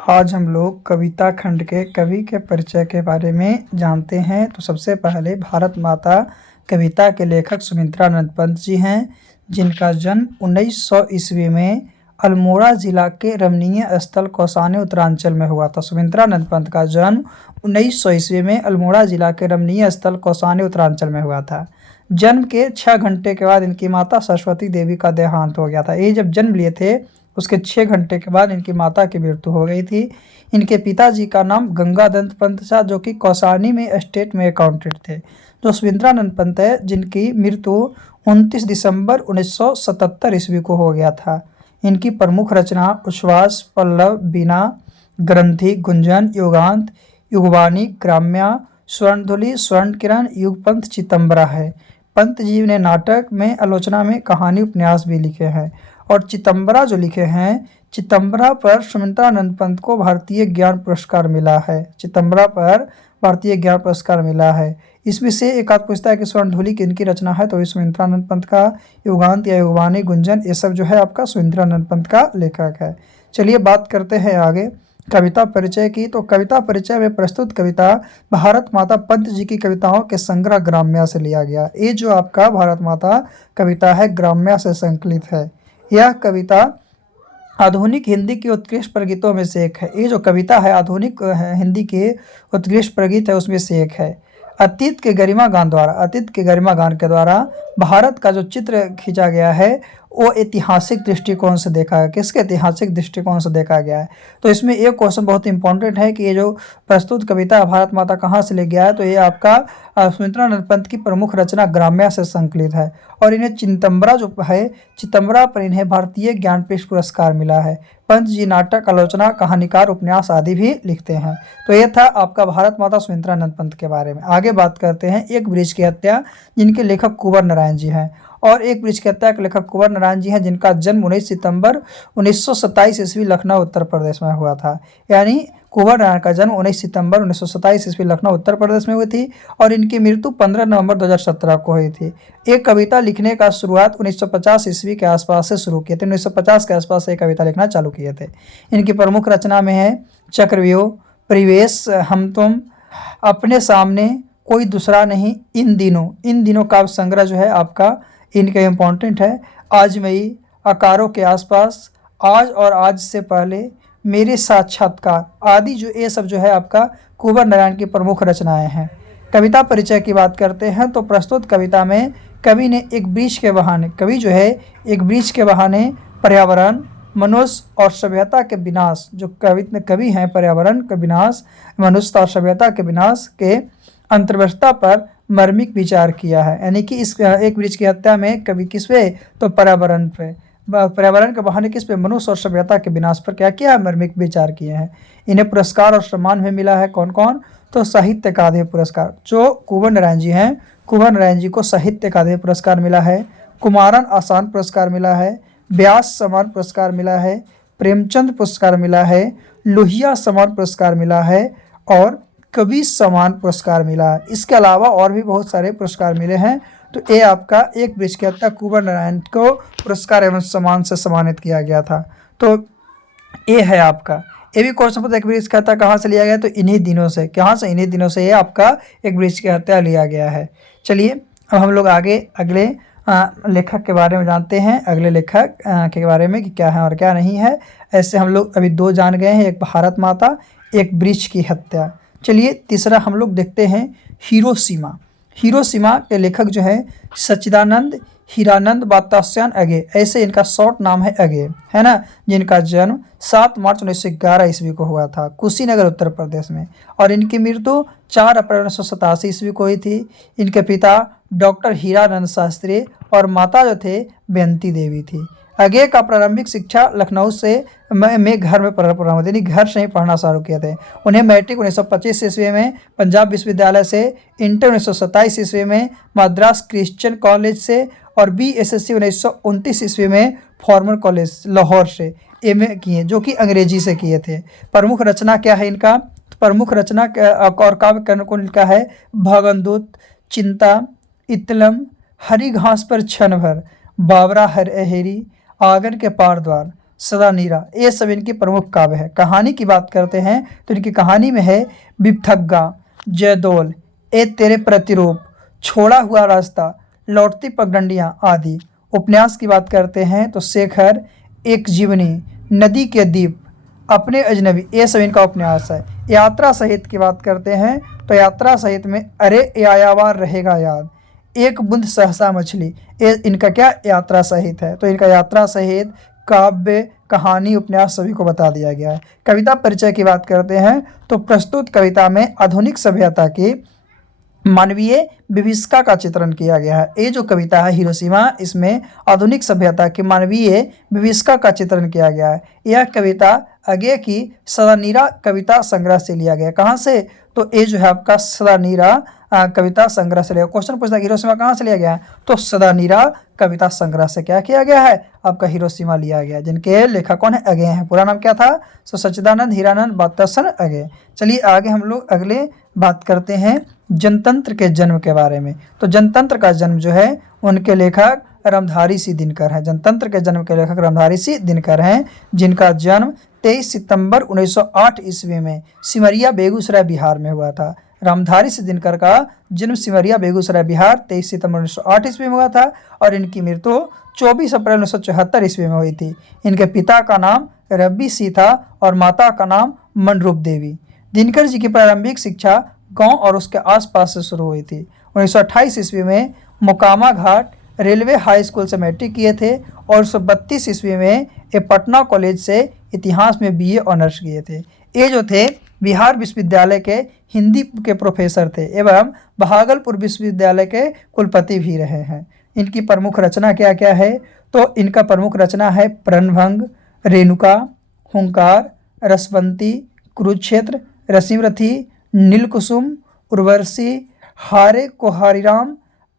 आज हम लोग कविता खंड के कवि के परिचय के बारे में जानते हैं। तो सबसे पहले भारत माता कविता के लेखक सुमित्रानंद पंत जी हैं, जिनका जन्म 1900 ईस्वी में अल्मोड़ा जिला के रमणीय स्थल कौसाने उत्तरांचल में हुआ था। सुमित्रानंद पंत का जन्म 1900 ईस्वी में अल्मोड़ा जिला के रमणीय स्थल कौसाने उत्तरांचल में हुआ था। जन्म के 6 घंटे के बाद इनकी माता सरस्वती देवी का देहांत हो गया था। ये जब जन्म लिए थे उसके 6 घंटे के बाद इनकी माता की मृत्यु हो गई थी। इनके पिताजी का नाम गंगादत्त पंत था, जो कि कौसानी में स्टेट में अकाउंटेंट थे। जो सुमित्रानंद पंत है, जिनकी मृत्यु 29 दिसंबर 1977 ईस्वी को हो गया था। इनकी प्रमुख रचना उच्छ्वास, पल्लव, बीना, ग्रंथि, गुंजन, युगांत, युगवाणी, ग्राम्या, स्वर्णधुली, स्वर्ण किरण, युगपंथ, चितंबरा है। पंत जी ने नाटक में, आलोचना में, कहानी, उपन्यास भी लिखे हैं। और चितंबरा जो लिखे हैं, चितंबरा पर सुमित्रानंद पंत को भारतीय ज्ञान पुरस्कार मिला है। चितंबरा पर भारतीय ज्ञान पुरस्कार मिला है। इसमें से एक आध पूछता है कि स्वर्णधुली किनकी रचना है, तो ये सुमित्रानंद पंत का। युगांत या युगवाणी, गुंजन, ये सब जो है आपका सुमित्रानंद पंत का लेखक है। चलिए बात करते हैं आगे कविता परिचय की। तो कविता परिचय में प्रस्तुत कविता भारत माता पंत जी की कविताओं के संग्रह ग्राम्या से लिया गया। ये जो आपका भारत माता कविता है, ग्राम्या से संकलित है। यह कविता आधुनिक हिंदी की उत्कृष्ट प्रगीतों में से एक है। ये जो कविता है आधुनिक हिंदी के उत्कृष्ट प्रगीत है उसमें से एक है। अतीत के गरिमा गान के द्वारा भारत का जो चित्र खींचा गया है वो ऐतिहासिक दृष्टिकोण से देखा है। किसके ऐतिहासिक दृष्टिकोण से देखा गया है? तो इसमें एक क्वेश्चन बहुत इंपॉर्टेंट है कि ये जो प्रस्तुत कविता भारत माता कहाँ से ले गया है, तो ये आपका सुमित्रानंद पंत की प्रमुख रचना ग्राम्या से संकलित है। और इन्हें चितंबरा जो है, चितंबरा पर इन्हें भारतीय ज्ञानपीठ पुरस्कार मिला है। पंत जी नाटक, आलोचना, कहानीकार, उपन्यास आदि भी लिखते हैं। तो ये था आपका भारत माता सुमित्रानंद पंत के बारे में। आगे बात करते हैं एक वृक्ष की हत्या, जिनके लेखक कुंवर नारायण जी हैं। और एक वृक्ष की हत्या के लेखक कुंवर नारायण जी हैं, जिनका जन्म 19 सितंबर 1927 ईस्वी लखनऊ उत्तर प्रदेश में हुआ था। यानी कुंवर नारायण का जन्म 19 सितंबर 1927 ईस्वी लखनऊ उत्तर प्रदेश में हुई थी और इनकी मृत्यु 15 नवंबर 2017 को हुई थी। एक कविता लिखने का शुरुआत 1950 ईस्वी के आसपास से शुरू किए थे। 1950 के आसपास से कविता लिखना चालू किए थे। इनकी प्रमुख रचना में है चक्रव्यूह, परिवेश, हम तुम, अपने सामने, कोई दूसरा नहीं, इन दिनों काव्य संग्रह जो है आपका इनका इम्पोर्टेंट है। आजमई, आकारों के आसपास, आज और आज से पहले, मेरे साक्षात्कार आदि, जो ये सब जो है आपका कुंवर नारायण की प्रमुख रचनाएं हैं। कविता परिचय की बात करते हैं तो प्रस्तुत कविता में कवि ने एक वृक्ष के बहाने पर्यावरण, मनुष्य और सभ्यता के विनाश, जो कवि हैं पर्यावरण के विनाश, मनुष्य और सभ्यता के विनाश के अंतर्वस्ता पर मर्मिक विचार किया है। यानी कि इस एक वृक्ष की हत्या में कवि किस पे, तो पर्यावरण पे, पर्यावरण के बहाने किस पे, मनुष्य और सभ्यता के विनाश पर क्या किया है, मर्मिक विचार किए हैं। इन्हें पुरस्कार और सम्मान भी मिला है। कौन कौन? तो साहित्य अकादमी पुरस्कार, जो कुंवर नारायण जी हैं, कुंवर नारायण जी को साहित्य अकादमी पुरस्कार मिला है, कुमारन आसान पुरस्कार मिला है, व्यास सम्मान पुरस्कार मिला है, प्रेमचंद पुरस्कार मिला है, लोहिया सम्मान पुरस्कार मिला है और कवि सम्मान पुरस्कार मिला है। इसके अलावा और भी बहुत सारे पुरस्कार मिले हैं। तो ये आपका एक वृक्ष की हत्या कुंवर नारायण को पुरस्कार एवं सम्मान से सम्मानित किया गया था। तो ये है आपका। ये भी क्वेश्चन पूछा एक वृक्ष की हत्या कहाँ से लिया गया, तो इन्हीं दिनों से। कहाँ से? इन्हीं दिनों से ये आपका एक वृक्ष की हत्या लिया गया है। चलिए अब हम लोग आगे अगले लेखक के बारे में जानते हैं, अगले लेखक के बारे में कि क्या है और क्या नहीं है। ऐसे हम लोग अभी 2 जान गए हैं, एक भारत माता, एक वृक्ष की हत्या। चलिए तीसरा हम लोग देखते हैं हिरोशिमा। हिरोशिमा के लेखक जो है सच्चिदानंद हीरानंद बातास्यान अगे, ऐसे इनका शॉर्ट नाम है अगे, है ना। जिनका जन्म 7 मार्च 1911 ईस्वी को हुआ था कुशीनगर उत्तर प्रदेश में। और इनकी मृत्यु 4 अप्रैल 1987 ईस्वी को हुई थी। इनके पिता डॉक्टर हीरानंद शास्त्री और माता जो थे बेंती देवी थी। अगे का प्रारंभिक शिक्षा लखनऊ से में घर में प्रारंभ, यानी घर से ही पढ़ना शुरू किए थे। उन्हें मैट्रिक 1925 ईस्वी में पंजाब विश्वविद्यालय से, इंटर 1927 ईस्वी में मद्रास क्रिश्चियन कॉलेज से और BSSC 1929 ईस्वी में फॉर्मल कॉलेज लाहौर से MA किए, जो कि अंग्रेजी से किए थे। प्रमुख रचना क्या है इनका? प्रमुख रचना और काव्य कर्ण को लिखा है भगनदूत, चिंता, इतलम, हरी घास पर क्षण भर, बावरा हर अहेरी, आंगन के पार द्वार, सदा नीरा, ये सब इनकी प्रमुख काव्य है। कहानी की बात करते हैं तो इनकी कहानी में है बिपथग्गा, जयदोल, ए तेरे प्रतिरूप, छोड़ा हुआ रास्ता, लौटती पगडंडियाँ आदि। उपन्यास की बात करते हैं तो शेखर, एक जीवनी, नदी के दीप, अपने अजनबी, ये सब इनका उपन्यास है। यात्रा सहित की बात करते हैं तो यात्रा सहित में अरे यायावार रहेगा याद, एक बूंद सहसा मछली, ये इनका क्या यात्रा सहित है। तो इनका यात्रा सहित काव्य, कहानी, उपन्यास सभी को बता दिया गया है। कविता परिचय की बात करते हैं तो प्रस्तुत कविता में आधुनिक सभ्यता की मानवीय विभीषिका का चित्रण किया गया है। ये जो कविता है हिरोशिमा, इसमें आधुनिक सभ्यता की मानवीय विभीषिका का चित्रण किया गया है। यह कविता आगे की सदानीरा कविता संग्रह से लिया गया। कहाँ से? तो ये जो है आपका सदानीरा कविता संग्रह से लिया। क्वेश्चन पूछता है हिरोशिमा कहाँ से लिया गया है, तो सदानीरा कविता संग्रह से क्या किया गया है, आपका हिरोशिमा लिया गया। जिनके लेखक कौन है? अगे हैं। पूरा नाम क्या था? सच्चिदानंद हीरानंद बात्सन अगे। चलिए आगे हम लोग अगले बात करते हैं जनतंत्र के जन्म के बारे में। तो जनतंत्र का जन्म जो है उनके लेखक रामधारी सिंह दिनकर हैं। जनतंत्र के जन्म के लेखक रामधारी सिंह दिनकर हैं, जिनका जन्म 23 सितंबर 1908 ईस्वी में सिमरिया बेगूसराय बिहार में हुआ था। रामधारी सिंह दिनकर का जन्म सिमरिया बेगूसराय बिहार 23 सितंबर 1908 ईस्वी में हुआ था और इनकी मृत्यु 24 अप्रैल 1974 ईस्वी में हुई थी। इनके पिता का नाम रब्बी सिंह था और माता का नाम मनरूप देवी। दिनकर जी की प्रारंभिक शिक्षा गांव और उसके आसपास से शुरू हुई थी। 1928 ईस्वी में मोकामा घाट रेलवे हाई स्कूल से मैट्रिक किए थे और 1932 ईस्वी में ये पटना कॉलेज से इतिहास में बीए ऑनर्स किए थे। ये जो थे बिहार विश्वविद्यालय के हिंदी के प्रोफेसर थे एवं भागलपुर विश्वविद्यालय के कुलपति भी रहे हैं। इनकी प्रमुख रचना क्या क्या है, तो इनका प्रमुख रचना है प्रणभंग, रेणुका, हुंकार, रसवंती, कुरुक्षेत्र, रसिमरथी, नीलकुसुम, उर्वशी, हारे कोहारीराम,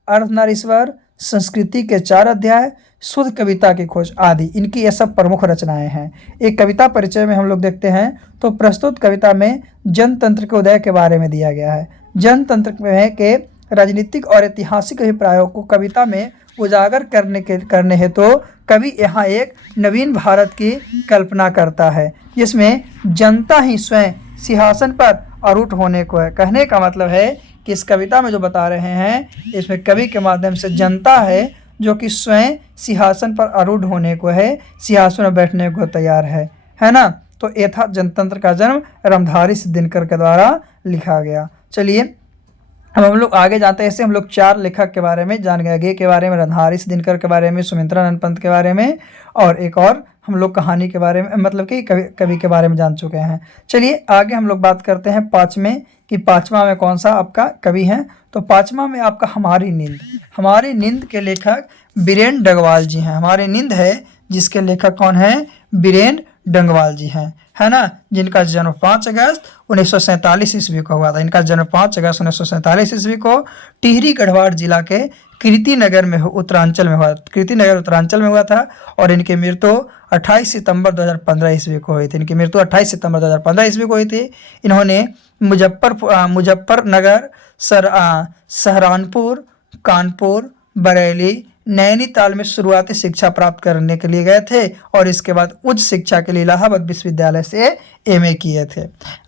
अर्धनारीश्वर, संस्कृति के 4 अध्याय, शुद्ध कविता की खोज आदि, इनकी ये सब प्रमुख रचनाएं हैं। एक कविता परिचय में हम लोग देखते हैं तो प्रस्तुत कविता में जनतंत्र के उदय के बारे में दिया गया है। जनतंत्र में के राजनीतिक और ऐतिहासिक अभिप्रायों को कविता में उजागर करने हेतु कवि यहाँ एक नवीन भारत की कल्पना करता है, जिसमें जनता ही स्वयं सिंहासन पर आरूढ़ होने को है। कहने का मतलब है कि इस कविता में जो बता रहे हैं, इसमें कवि के माध्यम से जनता है जो कि स्वयं सिंहासन पर आरूढ़ होने को है, सिंहासन में बैठने को तैयार है ना। तो ये था जनतंत्र का जन्म रामधारी सिंह दिनकर के द्वारा लिखा गया। चलिए अब हम लोग आगे जाते हैं। ऐसे हम लोग 4 लेखक के बारे में जान गए, अगे के बारे में, रामधारी सिंह दिनकर के बारे में, सुमित्रानंद पंत के बारे में और एक और हम लोग कहानी के बारे में, मतलब कि कवि के बारे में जान चुके हैं। चलिए आगे हम लोग बात करते हैं 5वें कि 5वां में कौन सा आपका कवि है। तो 5वां में आपका हमारी नींद। हमारी नींद के लेखक बीरेन डगवाल जी हैं। हमारी नींद है जिसके लेखक कौन है? बीरेन डंगवाल जी हैं, है ना, जिनका जन्म 5 अगस्त 1947 ईस्वी को हुआ था। इनका जन्म 5 अगस्त 1947 ईस्वी को टिहरी गढ़वाल जिला के कीर्तिनगर में उत्तरांचल में हुआ। कीर्तिनगर उत्तरांचल में हुआ था और इनकी मृत्यु 28 सितंबर 2015 ईस्वी को हुई थी। इनकी मृत्यु 28 सितंबर 2015 ईस्वी को हुई थी। इन्होंने मुजफ्फरनगर, सहारनपुर, कानपुर, बरेली, नैनीताल में शुरुआती शिक्षा प्राप्त करने के लिए गए थे और इसके बाद उच्च शिक्षा के लिए इलाहाबाद विश्वविद्यालय से एमए किए थे।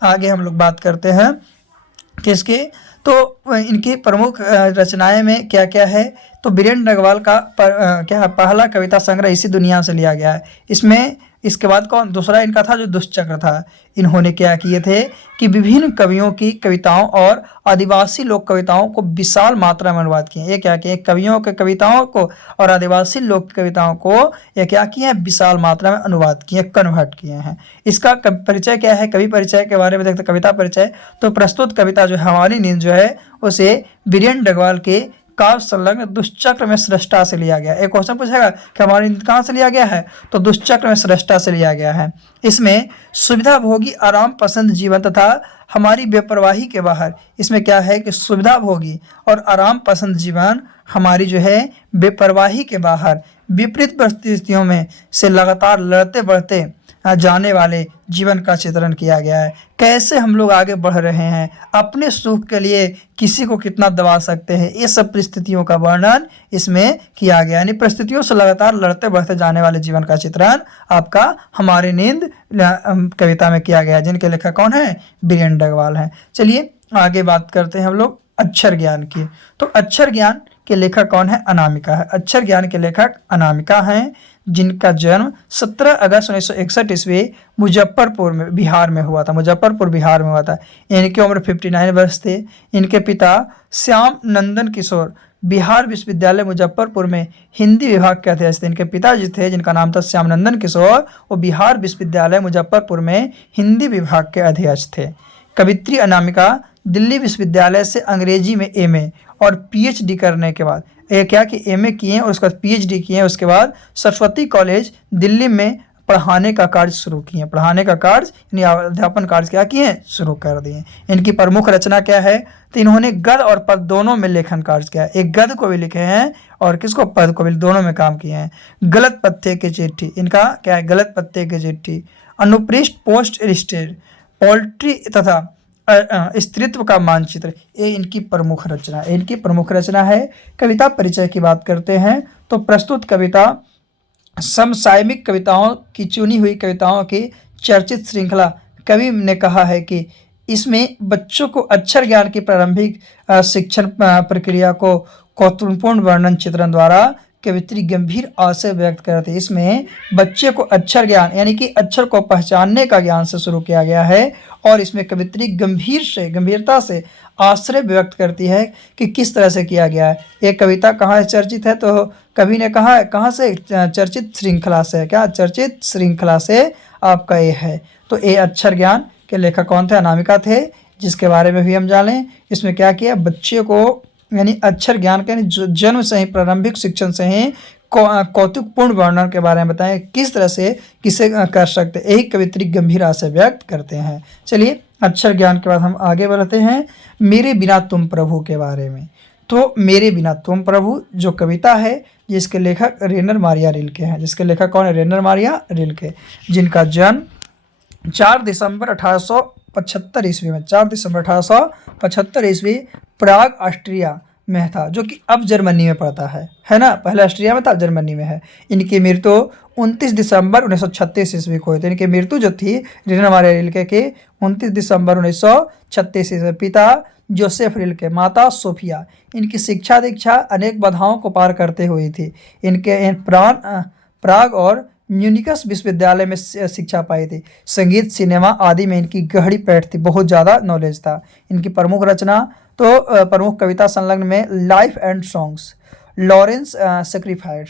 आगे हम लोग बात करते हैं किसकी, तो इनकी प्रमुख रचनाएं में क्या क्या है। तो बीरेन डगवाल का पहला कविता संग्रह इसी दुनिया से लिया गया है। इसमें इसके बाद कौन दूसरा इनका था जो दुष्चक्र था। इन्होंने क्या किए थे कि विभिन्न कवियों की कविताओं और आदिवासी लोक कविताओं को विशाल मात्रा में अनुवाद किए। ये क्या किए, कवियों के कविताओं को और आदिवासी लोक कविताओं को ये क्या किए हैं, विशाल मात्रा में अनुवाद किए, कन्वर्ट किए हैं। इसका परिचय क्या है, कवि परिचय के बारे में देखते, कविता परिचय। तो प्रस्तुत कविता जो हमारी नींद जो है उसे बीरेन डगवाल के काव्य संलग्न दुष्चक्र में सृष्टा से लिया गया। एक क्वेश्चन पूछेगा कि हमारी नींद कहाँ से लिया गया है, तो दुष्चक्र में सृष्टा से लिया गया है। इसमें सुविधा भोगी आराम पसंद जीवन तथा हमारी बेपरवाही के बाहर, इसमें क्या है कि सुविधा भोगी और आराम पसंद जीवन हमारी जो है बेपरवाही के बाहर विपरीत परिस्थितियों में से लगातार लड़ते बढ़ते जाने वाले जीवन का चित्रण किया गया है। कैसे हम लोग आगे बढ़ रहे हैं, अपने सुख के लिए किसी को कितना दबा सकते हैं, ये सब परिस्थितियों का वर्णन इसमें किया गया है। यानी परिस्थितियों से लगातार लड़ते बढ़ते जाने वाले जीवन का चित्रण आपका हमारी नींद कविता में किया गया है, जिनके लेखक कौन है, बीरेन डगवाल हैं। चलिए आगे बात करते हैं हम लोग अक्षर ज्ञान की। तो अक्षर ज्ञान के लेखक कौन है, अनामिका है। अक्षर ज्ञान के लेखक अनामिका हैं, जिनका जन्म 17 अगस्त 1961 ईस्वी मुजफ्फरपुर में बिहार में हुआ था। मुजफ्फरपुर बिहार में हुआ था। इनकी उम्र 59 वर्ष थे। इनके पिता श्याम नंदन किशोर बिहार विश्वविद्यालय मुजफ्फरपुर में हिंदी विभाग के अध्यक्ष थे। इनके पिताजी थे, जिनका नाम था श्याम नंदन किशोर, वो बिहार विश्वविद्यालय मुजफ्फरपुर में हिंदी विभाग के अध्यक्ष थे। कवित्री अनामिका दिल्ली विश्वविद्यालय से अंग्रेजी में एमए और पीएचडी करने के बाद, ये क्या कि एमए किए और उसके बाद पीएचडी किए, उसके बाद सरस्वती कॉलेज दिल्ली में पढ़ाने का कार्य शुरू किए। पढ़ाने का कार्य यानी अध्यापन कार्य क्या किए, शुरू कर दिए। इनकी प्रमुख रचना क्या है, तो इन्होंने गद्य और पद दोनों में लेखन कार्य किया है। एक गद्य को भी लिखे हैं और किसको, पद को भी, दोनों में काम किए हैं। गलत पत्ते की चिट्ठी, इनका क्या है, गलत पत्ते की चिट्ठी, अनुपृष्ठ पोस्ट इलिस्टेड, पोल्ट्री तथा स्त्रीत्व का मानचित्र, ये इनकी प्रमुख रचना है। इनकी प्रमुख रचना है। कविता परिचय की बात करते हैं तो प्रस्तुत कविता समसामयिक कविताओं की चुनी हुई कविताओं की चर्चित श्रृंखला। कवि ने कहा है कि इसमें बच्चों को अक्षर ज्ञान की प्रारंभिक शिक्षण प्रक्रिया को कौतूहलपूर्ण वर्णन चित्रण द्वारा कवित्री गंभीर आशय व्यक्त करते हैं। इसमें बच्चे को अक्षर ज्ञान यानी कि अक्षर को पहचानने का ज्ञान से शुरू किया गया है और इसमें कवित्री गंभीरता से आश्चर्य व्यक्त करती है कि किस तरह से किया गया है। ये कविता कहाँ से चर्चित है, तो कवि ने कहा है कहाँ से, चर्चित श्रृंखला से। क्या, चर्चित श्रृंखला से आपका ये है। तो ये अक्षर ज्ञान के लेखक कौन थे, अनामिका थे, जिसके बारे में भी हम जानें। इसमें क्या किया, बच्चे को यानी अक्षर ज्ञान के जन्म से ही, प्रारंभिक शिक्षण से ही कौतुकपूर्ण वर्णन के बारे में बताएं, किस तरह से किसे कर सकते, यही कवित्री गंभीर आशय व्यक्त करते हैं। चलिए अक्षर ज्ञान के बाद हम आगे बढ़ते हैं मेरे बिना तुम प्रभु के बारे में। तो मेरे बिना तुम प्रभु जो कविता है, जिसके लेखक रेनर मारिया रिल्के हैं। जिसके लेखक कौन है, रेनर मारिया रिल्के, जिनका जन्म 4 दिसंबर 1875 ईस्वी में, 4 दिसंबर 1875 ईस्वी प्राग ऑस्ट्रिया में था, जो कि अब जर्मनी में पड़ता है ना। पहले ऑस्ट्रिया में था, अब जर्मनी में है। इनकी मृत्यु 29 दिसंबर 1936 ईस्वी को हुई। तो इनकी मृत्यु जो थी रेनर मारिया रिल्के के 29 दिसंबर 1936 ईस्वी। पिता जोसेफ रिल्के, माता सोफिया। इनकी शिक्षा दीक्षा अनेक बाधाओं को पार करते हुई थी। इनके प्राग और म्यूनिकस विश्वविद्यालय में शिक्षा पाई थी। संगीत, सिनेमा आदि में इनकी गहरी पैठ थी, बहुत ज़्यादा नॉलेज था। इनकी प्रमुख रचना तो प्रमुख कविता संलग्न में life and songs, Lawrence sacrifice,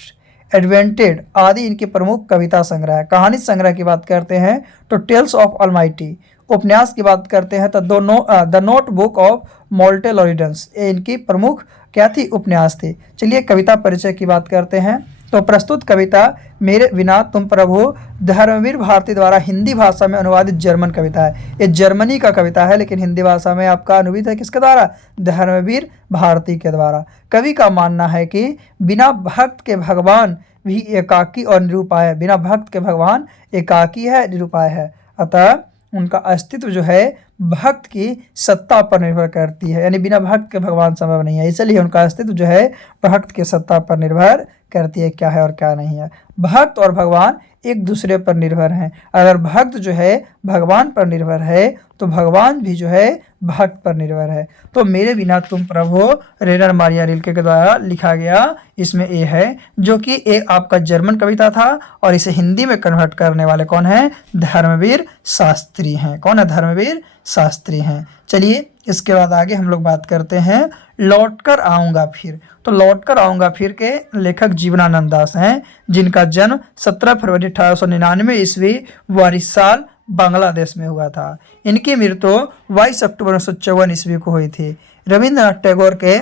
एडवेंटेड आदि इनके प्रमुख कविता संग्रह है। कहानी संग्रह की बात करते हैं तो टेल्स ऑफ ऑलमाइटी। उपन्यास की बात करते हैं तो द नोटबुक ऑफ मोल्टे लॉरिडेंस, ये इनकी प्रमुख क्या थी, उपन्यास थी। चलिए कविता परिचय की बात करते हैं तो प्रस्तुत कविता मेरे बिना तुम प्रभु धर्मवीर भारती द्वारा हिंदी भाषा में अनुवादित जर्मन कविता है। ये जर्मनी का कविता है, लेकिन हिंदी भाषा में आपका अनुवादित है किसके द्वारा, धर्मवीर भारती के द्वारा। कवि का मानना है कि बिना भक्त के भगवान भी एकाकी और निरूपाय है। बिना भक्त के भगवान एकाकी है, निरूपाय है। अतः उनका अस्तित्व जो है भक्त की सत्ता पर निर्भर करती है, यानी बिना भक्त के भगवान संभव नहीं है। इसलिए उनका अस्तित्व जो है भक्त के सत्ता पर निर्भर करती है, क्या है और क्या नहीं है। भक्त और भगवान एक दूसरे पर निर्भर हैं। अगर भक्त जो है भगवान पर निर्भर है तो भगवान भी जो है भक्त पर निर्भर है। तो मेरे बिना तुम प्रभु रेनर मारिया रिल्के के द्वारा लिखा गया इसमें ये है, जो कि एक आपका जर्मन कविता था और इसे हिंदी में कन्वर्ट करने वाले कौन है, धर्मवीर शास्त्री हैं। कौन है, धर्मवीर शास्त्री हैं। चलिए इसके बाद आगे हम लोग बात करते हैं लौटकर आऊँगा फिर। तो लौटकर आऊँगा फिर के लेखक जीवनानंद दास हैं, जिनका जन्म 17 फरवरी 1899 ईस्वी वारिसाल बांग्लादेश में हुआ था। इनकी मृत्यु 22 अक्टूबर 1954 ईस्वी को हुई थी। रविंद्रनाथ टैगोर के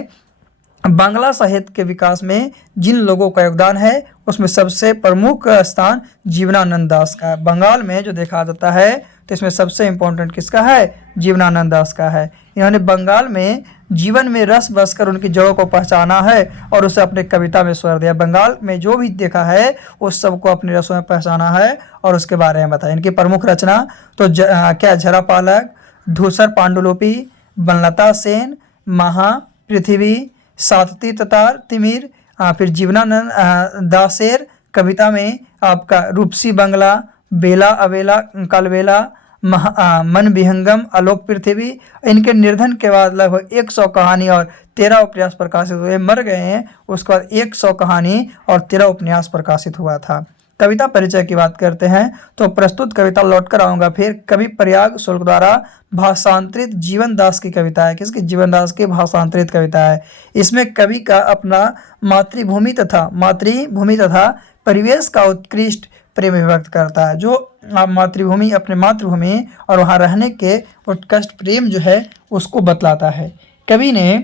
बांग्ला साहित्य के विकास में जिन लोगों का योगदान है उसमें सबसे प्रमुख स्थान जीवनानंद दास का है। बंगाल में जो देखा जाता है तो इसमें सबसे इम्पोर्टेंट किसका है? जीवनानंद दास का है। इन्होंने बंगाल में जीवन में रस बस कर उनकी जड़ों को पहचाना है और उसे अपने कविता में स्वर दिया। बंगाल में जो भी देखा है उस सबको अपने रसों में पहचाना है और उसके बारे में बताया। इनकी प्रमुख रचना तो क्या झरा पालक, धूसर पांडुलिपि, बनलता सेन, महापृथ्वी, सातती ततार तिमिर, फिर जीवनानंद दासेर कविता में आपका रूपसी बंगला, बेला अवेला कालबेला, मन विहंगम, आलोक पृथ्वी। इनके निर्धन के बाद लगभग 100 कहानी और 13 उपन्यास प्रकाशित हुए। मर गए हैं उसके बाद 100 कहानी और 13 उपन्यास प्रकाशित हुआ था। कविता परिचय की बात करते हैं तो प्रस्तुत कविता लौट कर आऊँगा फिर कवि प्रयाग शुल्क द्वारा भाषांतरित जीवन दास की कविता है। किसकी? जीवन दास की भाषांतरित कविता है। इसमें कवि का अपना मातृभूमि तथा परिवेश का उत्कृष्ट प्रेम व्यक्त करता है। जो मातृभूमि, अपने मातृभूमि और वहाँ रहने के उत्कृष्ट प्रेम जो है उसको बतलाता है। कवि ने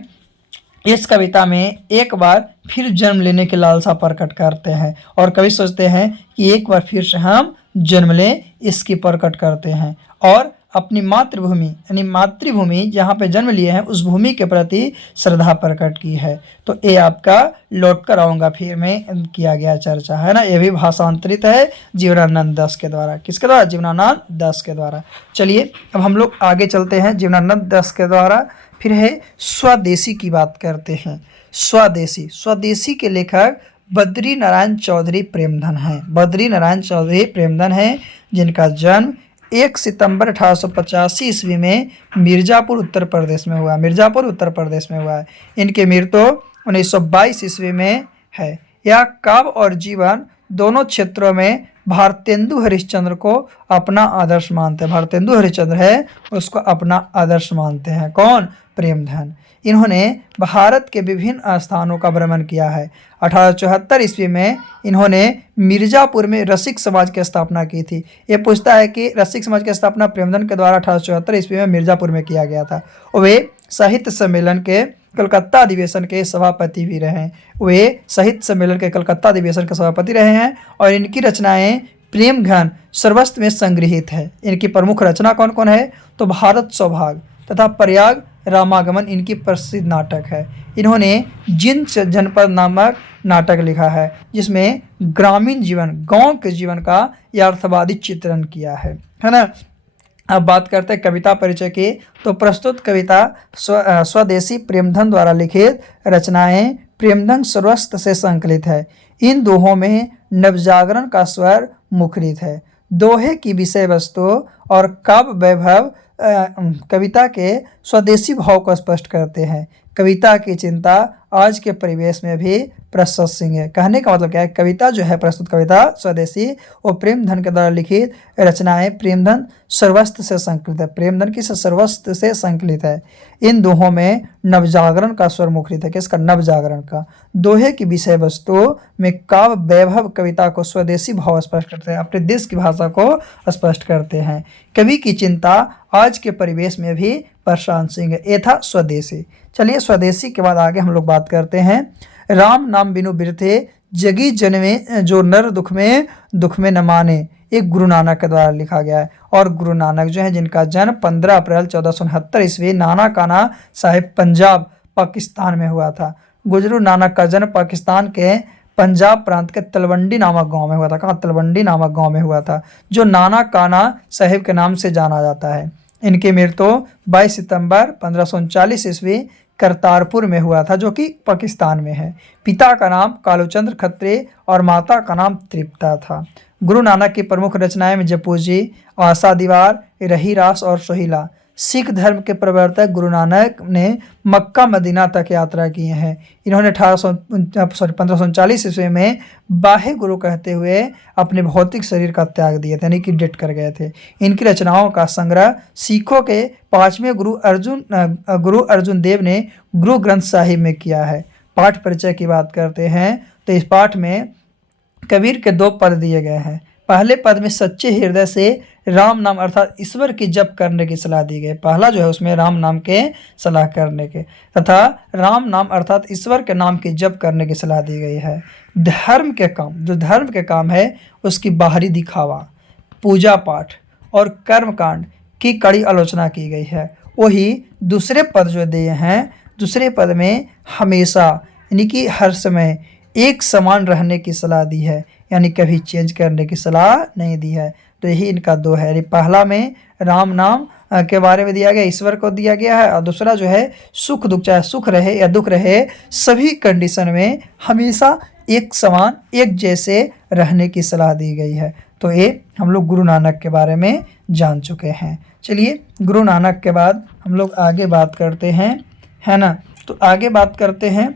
इस कविता में एक बार फिर जन्म लेने की लालसा प्रकट करते हैं और कवि सोचते हैं कि एक बार फिर से हम जन्म लें, इसकी प्रकट करते हैं और अपनी मातृभूमि यानी मातृभूमि जहाँ पे जन्म लिए हैं उस भूमि के प्रति श्रद्धा प्रकट की है। तो ये आपका लौट कर आऊँगा फिर में किया गया चर्चा है ना। ये भी भाषांतरित है जीवनानंद दास के द्वारा। किसके द्वारा? जीवनानंद दास के द्वारा। चलिए अब हम लोग आगे चलते हैं जीवनानंद दास के द्वारा। फिर है स्वदेशी की बात करते हैं। स्वदेशी के लेखक बद्री नारायण चौधरी प्रेमधन हैं। बद्री नारायण चौधरी प्रेमधन हैं जिनका जन्म 1 सितंबर 1885 ईस्वी में मिर्ज़ापुर उत्तर प्रदेश में हुआ है। इनकी मृत्यु 1922 ईस्वी में है। यह काव्य और जीवन दोनों क्षेत्रों में भारतेंदु हरिश्चंद्र को अपना आदर्श मानते हैं। भारतेंदु हरिश्चंद्र है उसको अपना आदर्श मानते हैं। कौन? प्रेमधन। इन्होंने भारत के विभिन्न स्थानों का भ्रमण किया है। 1874 ईस्वी में इन्होंने मिर्ज़ापुर में रसिक समाज की स्थापना की थी। ये पूछता है कि रसिक समाज की स्थापना प्रेमधन के द्वारा 1874 ईस्वी में मिर्ज़ापुर में किया गया था। वे साहित्य सम्मेलन के कलकत्ता अधिवेशन के सभापति भी रहे हैं और इनकी रचनाएं प्रेम घन सर्वस्व में संग्रहित है। इनकी प्रमुख रचना कौन कौन है? तो भारत सौभाग्य तथा प्रयाग रामागमन इनकी प्रसिद्ध नाटक है। इन्होंने जिंद जनपद नामक नाटक लिखा है जिसमें ग्रामीण जीवन, गांव के जीवन का यथार्थवादी चित्रण किया है ना। अब बात करते हैं कविता परिचय की। तो प्रस्तुत कविता स्वदेशी प्रेमधन द्वारा लिखित रचनाएं प्रेमधन सर्वस्व से संकलित है। इन दोहों में नवजागरण का स्वर मुखरित है। दोहे की विषय वस्तु और काव्य वैभव कविता के स्वदेशी भाव को स्पष्ट करते हैं। कविता की चिंता आज के परिवेश में भी प्रशंसनीय है। कहने का मतलब क्या है? कविता जो है, प्रस्तुत कविता स्वदेशी वो प्रेमधन के द्वारा लिखित रचनाएं प्रेमधन सर्वस्व से संकलित है। प्रेमधन की सर्वस्व से संकलित है। इन दोहों में नवजागरण का स्वर मुखरित है। किसका? नवजागरण का। दोहे की विषय वस्तु में काव्य वैभव कविता को स्वदेशी भाव स्पष्ट करते हैं, अपने देश की भाषा को स्पष्ट करते हैं। कवि की चिंता आज के परिवेश में भी प्रशंसनीय है। ये था स्वदेशी। चलिए स्वदेशी के बाद आगे हम लोग बात करते हैं। राम नाम बिनु बिरथे जगी जन्मे जो नर दुख में न माने, एक गुरु नानक के द्वारा लिखा गया है। और गुरु नानक जो है जिनका जन्म 15 अप्रैल 1469 ईस्वी नानाकाना साहिब पंजाब पाकिस्तान में हुआ था। गुरु नानक का जन्म पाकिस्तान के पंजाब प्रांत के तलवंडी नामक गांव में हुआ था। कहाँ? तलवंडी नामक गांव में हुआ था जो नानाकाना साहिब के नाम से जाना जाता है। इनकी मृत्यु 22 सितंबर 1539 ईस्वी करतारपुर में हुआ था जो कि पाकिस्तान में है। पिता का नाम कालूचंद्र खत्री और माता का नाम तृप्ता था। गुरु नानक की प्रमुख रचनाएं में जपूजी, आशा दीवार, रही रास और सोहिला। सिख धर्म के प्रवर्तक गुरु नानक ने मक्का मदीना तक यात्रा की है। इन्होंने 1539 ईस्वी में बाह्य गुरु कहते हुए अपने भौतिक शरीर का त्याग दिया था, यानी कि डेट कर गए थे। इनकी रचनाओं का संग्रह सिखों के 5वें गुरु अर्जुन देव ने गुरु ग्रंथ साहिब में किया है। पाठ परिचय की बात करते हैं तो इस पाठ में कबीर के 2 पद दिए गए हैं। पहले पद में सच्चे हृदय से राम नाम अर्थात ईश्वर की जप करने की सलाह दी गई। पहला जो है उसमें राम नाम के सलाह करने के तथा राम नाम अर्थात ईश्वर के नाम की जप करने की सलाह दी गई है। धर्म के काम, जो धर्म के काम है उसकी बाहरी दिखावा, पूजा पाठ और कर्मकांड की कड़ी आलोचना की गई है। वही दूसरे पद जो दिए हैं, दूसरे पद में हमेशा यानी कि हर समय एक समान रहने की सलाह दी है, यानी कभी चेंज करने की सलाह नहीं दी है। तो यही इनका दो है, यानी पहला में राम नाम के बारे में दिया गया, ईश्वर को दिया गया है, और दूसरा जो है सुख दुख, चाहे सुख रहे या दुख रहे, सभी कंडीशन में हमेशा एक समान एक जैसे रहने की सलाह दी गई है। तो ये हम लोग गुरु नानक के बारे में जान चुके हैं। चलिए गुरु नानक के बाद हम लोग आगे बात करते हैं, है ना। तो आगे बात करते हैं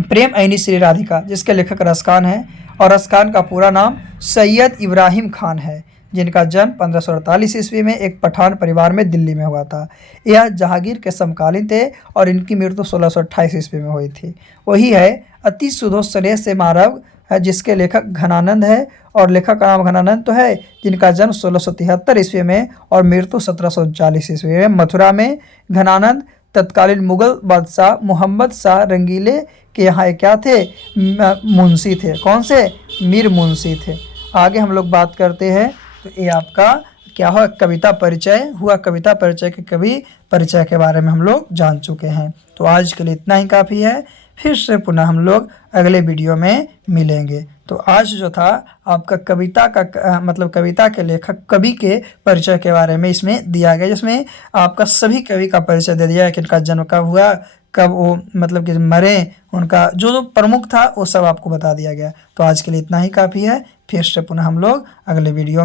प्रेम ऐनी श्री राधिका, जिसके लेखक रसखान है, और रसखान का पूरा नाम सैयद इब्राहिम खान है, जिनका जन्म 1548 ईस्वी में एक पठान परिवार में दिल्ली में हुआ था। यह जहांगीर के समकालीन थे और इनकी मृत्यु 1628 ईस्वी में हुई थी। वही है अति सुधो स्नेह से मारव है, जिसके लेखक घनानंद है, और लेखक का नाम घनानंद तो है, जिनका जन्म 1673 ईस्वी में और मृत्यु 1739 ईस्वी में मथुरा में। घनानंद तत्कालीन मुगल बादशाह मोहम्मद शाह रंगीले के यहाँ क्या थे, मुंशी थे। कौन से, मीर मुंशी थे। आगे हम लोग बात करते हैं, तो ये आपका क्या हुआ, कविता परिचय हुआ। कविता परिचय के कवि परिचय के बारे में हम लोग जान चुके हैं। तो आज के लिए इतना ही काफ़ी है, फिर से पुनः हम लोग अगले वीडियो में मिलेंगे। तो आज जो था आपका कविता का मतलब कविता के लेखक कवि के परिचय के बारे में इसमें दिया गया, जिसमें आपका सभी कवि का परिचय दे दिया है कि इनका जन्म कब हुआ, कब वो मतलब कि मरे, उनका जो जो प्रमुख था वो सब आपको बता दिया गया। तो आज के लिए इतना ही काफ़ी है, फिर से पुनः हम लोग अगले वीडियो में